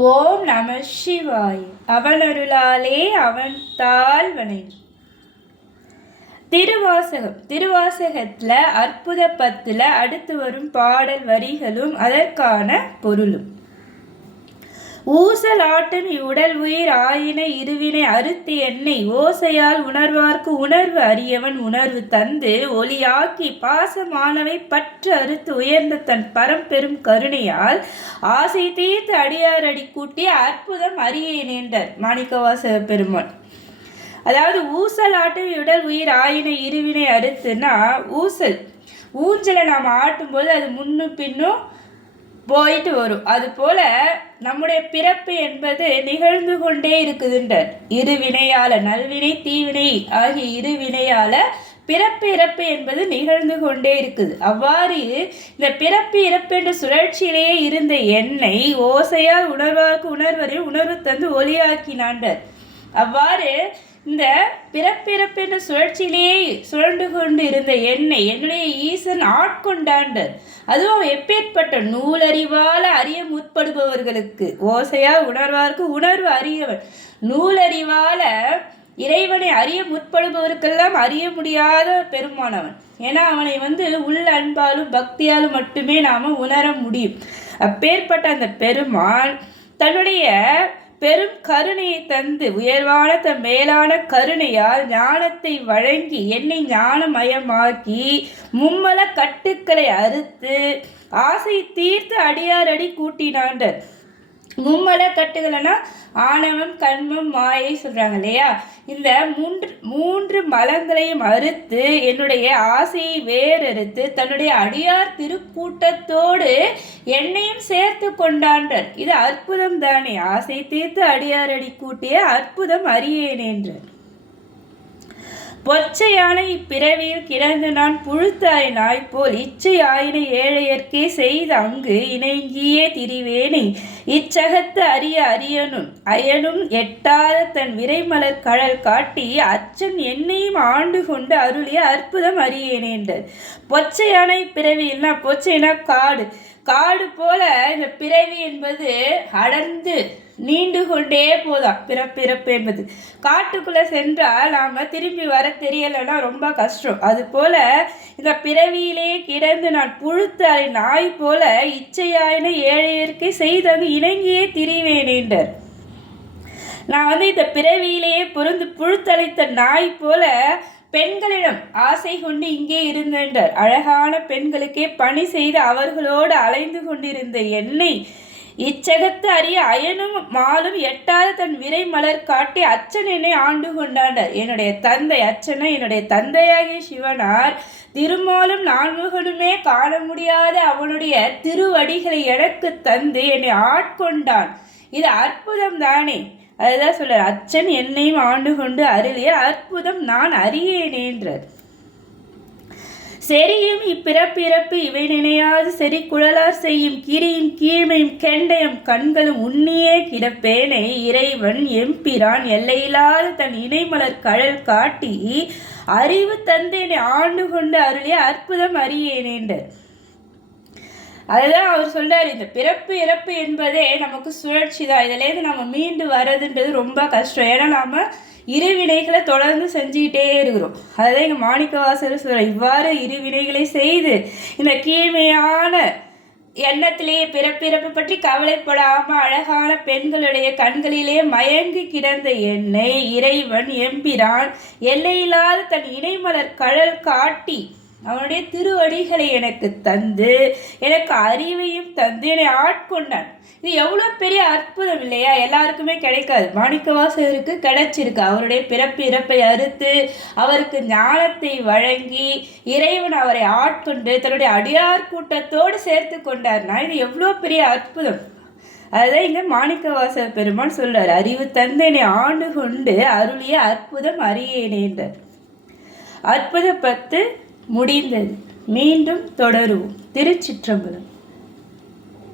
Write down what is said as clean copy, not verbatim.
ஓம் நம சிவாய். அவனருளாலே அவன் தாழ்வனை. திருவாசகத்துல அற்புத பத்துல அடுத்து வரும் பாடல் வரிகளும் அதற்கான பொருளும். ஊசலாட்டும் இவ்வுடல் உயிர் ஆயின இருவினை அறுத்து என்னை ஓசையால் உணர்வார்க்கு உணர்வு அறியவன் உணர்வு தந்து ஒளியாக்கி பாசமானவை பற்று அறுத்து உயர்ந்த தன் பரம்பெரும் கருணையால் ஆசை தீர்த்து அடியார் அடி கூட்டி அற்புதம் அறியேன் என்றார் மாணிக்கவாசக பெருமான். அதாவது ஊசலாட்டும் உடல் உயிர் ஆயின இருவினை அறுத்துன்னா, ஊஞ்சலை நாம் ஆட்டும்போது அது முன்னும் பின்னும் போயிட்டு வரும். அது போல நம்முடைய பிறப்பு என்பது நிகழ்ந்து கொண்டே இருக்குதுன்றார். இருவினையால, நல்வினை தீவினை ஆகிய இருவினையால பிறப்பு இறப்பு என்பது நிகழ்ந்து கொண்டே இருக்குது. அவ்வாறு இந்த பிறப்பு இறப்பு என்ற சுழற்சியிலேயே இருந்த என்னை ஓசையால் உணர்வார்க்கு உணர்வரையும் உணர்வு தந்து ஒளியாக்கினான்றார். அவ்வாறு இந்த பிறப்பிறப்பு என்ற சுழற்சியிலேயே சுழண்டு கொண்டு இருந்த என்னுடைய ஈசன் ஆட்கொண்டாண்டர். அதுவும் எப்பேற்பட்ட நூலறிவால அறிய முற்படுபவர்களுக்கு, ஓசையா உணர்வார்க்கு உணர்வு அறியவன், நூலறிவால இறைவனை அறிய முற்படுபவருக்கெல்லாம் அறிய முடியாத பெருமானவன். ஏன்னா அவனை உள்ள அன்பாலும் பக்தியாலும் மட்டுமே நாம உணர முடியும். அப்பேற்பட்ட அந்த பெருமான் தன்னுடைய பெரும் கருணையை தந்து உயர்வான தன் மேலான கருணையால் ஞானத்தை வழங்கி என்னை ஞானமயமாக்கி மும்மல கட்டுக்களை அறுத்து ஆசை தீர்த்து அடியாரடி கூட்டினாண்டர். மும்மல கட்டுகள்னா ஆணவம், கண்மம், மாயை சொல்றாங்க இல்லையா? இந்த மூன்று மலங்களையும் அறுத்து என்னுடைய ஆசையை வேறறுத்து தன்னுடைய அடியார் திருக்கூட்டத்தோடு என்னையும் சேர்த்து கொண்டான்றார். இது அற்புதம் தானே? ஆசை தீர்த்து அடியாரடி கூட்டிய அற்புதம் அறியேன் என்றார். பொச்சையான இப்பிறவியில் கிடந்து நான் புழுத்தாய் நாய் போல் இச்சை ஆயின ஏழையர்க்கே செய்த அங்கு இணங்கியே திரிவேனை இச்சகத்து அரியனும் அயனும் எட்டாத தன் விரைமலர் கடல் காட்டி அச்சன் என்னையும் ஆண்டு கொண்டு அருளிய அற்புதம் அறியேனேன்றார். பொச்சையான இப்பிறவியில்னா, பொச்சைனா காடு போல இந்த பிறவி என்பது அடர்ந்து நீண்டு கொண்டே போதான். பிறப்பு என்பது காட்டுக்குள்ள சென்றால் நாம திரும்பி வர தெரியலைன்னா ரொம்ப கஷ்டம். அது போல இந்த பிறவியிலே கிடந்து நான் புழுத்தாய் நாய் போல இச்சையாயின ஏழையர்க்கு செய்தது இணங்கியே திரிவேனேன்றார். நான் இந்த பிறவியிலேயே பொருந்து புழுத்தளித்த நாய் போல பெண்களிடம் ஆசை கொண்டு இங்கே இருந்தென்றார். அழகான பெண்களுக்கே பணி செய்து அவர்களோடு அலைந்து கொண்டிருந்த என்னை இச்சகத்து அறிய அயனும் மாலும் எட்டாத தன் விரை மலர் காட்டி அச்சன் என்னை ஆண்டு கொண்டாண்டார். என்னுடைய தந்தை அச்சனை, என்னுடைய தந்தையாகிய சிவனார் திருமாலும் நான்முகனுமே காண முடியாத அவனுடைய திருவடிகளை எனக்கு தந்து என்னை ஆட்கொண்டான். இது அற்புதம் தானே? அதுதான் சொல்றார், அச்சன் என்னையும் ஆண்டு கொண்டு அருளிய அற்புதம் நான் அறியேனேன்றார். செரியும் இப்பிறப்பிறப்பு இவை நினையாது செறி குழலார் செய்யும் கிரியும் கீழ்மையும் கெண்டயம் கண்களும் உன்னியே கிடப்பேனை இறைவன் எம்பிரான் எல்லையில்லாத தன் இணைமலர் கடல் காட்டி அறிவு தந்தேனை ஆண்டு கொண்டு அருளிய அற்புதம் அறியேனேன்றார். அதுதான் அவர் சொல்றாரு, இந்த பிறப்பு இறப்பு என்பதே நமக்கு சுழற்சி தான். இதுலேருந்து நம்ம மீண்டு வர்றதுன்றது ரொம்ப கஷ்டம். ஏன்னா நாம இருவினைகளை தொடர்ந்து செஞ்சுக்கிட்டே இருக்கிறோம். அதான் எங்கள் மாணிக்கவாசகர் சொல்ற, இவ்வாறு இருவினைகளை செய்து இந்த கீழ்மையான எண்ணத்திலேயே பிறப்பிறப்பு பற்றி கவலைப்படாம அழகான பெண்களுடைய கண்களிலே மயங்கி கிடந்த என்னை இறைவன் எம்பிரான் எல்லையில்லாத தன் இணைமலர் கடல் காட்டி அவனுடைய திருவடிகளை எனக்கு தந்து எனக்கு அறிவையும் தந்து என்னை ஆட்கொண்டான். இது எவ்வளோ பெரிய அற்புதம் இல்லையா? எல்லாருக்குமே கிடைக்காது. மாணிக்கவாசகருக்கு கிடைச்சிருக்கு. அவருடைய பிறப்பு இறப்பை அறுத்து அவருக்கு ஞானத்தை வழங்கி இறைவன் அவரை ஆட்கொண்டு தன்னுடைய அடியார் கூட்டத்தோடு சேர்த்து கொண்டார்னா இது எவ்வளோ பெரிய அற்புதம். அதுதான் இங்கே மாணிக்கவாசக பெருமான் சொல்றார், அறிவு தந்து என்னை ஆண்டு கொண்டு அருளிய அற்புதம் அறியேனேன்றார். அற்புத 10 முடிந்தது. மீண்டும் தொடருவோம். திருச்சிற்றம்பலம்.